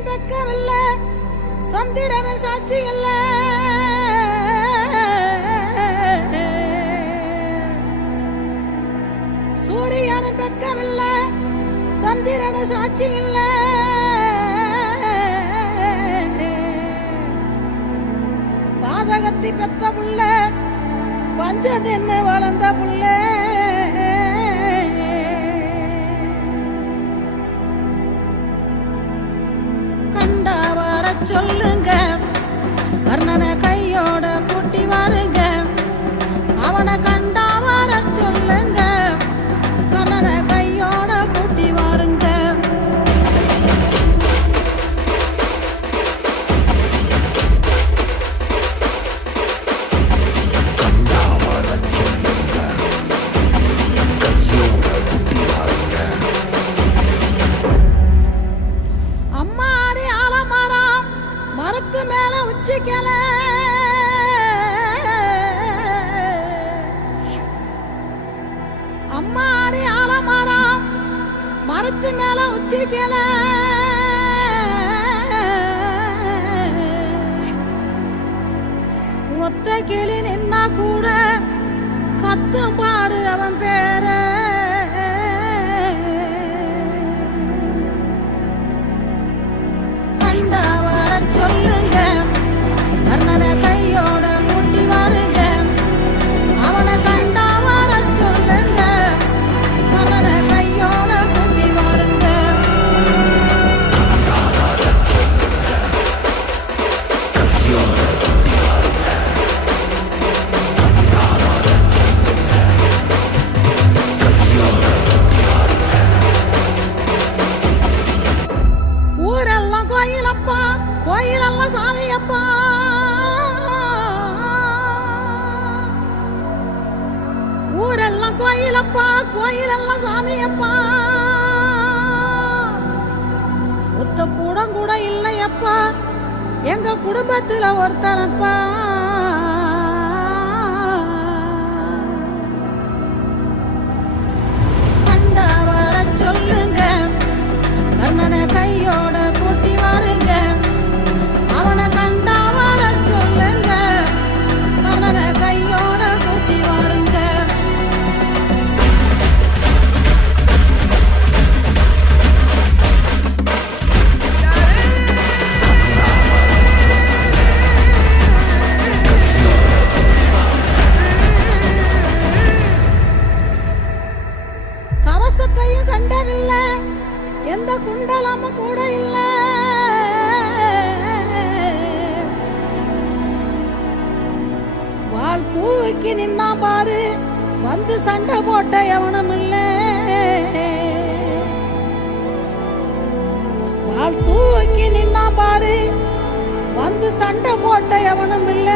சூரியனும் பெக்கவில்ல, சந்திரனும் சாட்சி இல்ல. சூரியனும் பெக்கவில்ல, சந்திரனும் சாட்சி இல்ல. பாதகத்தி பெத்த புள்ள, பஞ்சதின்னு வளர்ந்த புள்ள. கண்டா வர சொல்லுங்க, கர்ணனை கையோட கூட்டி வாருங்க. அவனை கண்டா வர சொல்லுங்க, கர்ணனை கையோட கூட்டி வாருங்க. அம்மாடி ஆலமரம் மரத்து மேல உச்சிக்கல, அம்மாடி ஆலமரம் மரத்து மேல உச்சிக்கல. ஒத்த கிளி நின்னா கூட கத்தும் பாரு அவன் பேர. கண்டா வர சொல்லுங்க, கர்ணனை கையோட கூட்டி வாருங்க. அவனை கண்டா வர சொல்லுங்க, கர்ணனை கையோட கூட்டி வாருங்க. ஊரெல்லாம் கோயிலப்பா, கோயிலெல்லாம் சாமியப்பா. ஊரெல்லாம் கோயிலப்பா, கோயிலெல்லாம் சாமியப்பா. ஒத்த கூடம் கூட இல்லையப்பா, எங்க குடும்பத்துல ஒருத்தனப்பா. கண்டா வர சொல்லுங்க, கர்ணனை கையோட கூட்டி வாருங்க. அவனை கண்டா வர சொல்லுங்க, கர்ணனை கையோட கூட்டி வாருங்க. கவசத்தையும் கண்டதில்ல, எந்த குண்டலமும் கூட இல்ல. வாள் தூக்கி நின்னா பாரு, வந்து சண்டை போட்ட எவனும் இல்ல. வாள் தூக்கி நின்னா பாரு, வந்து சண்டை போட்ட எவனும் இல்ல.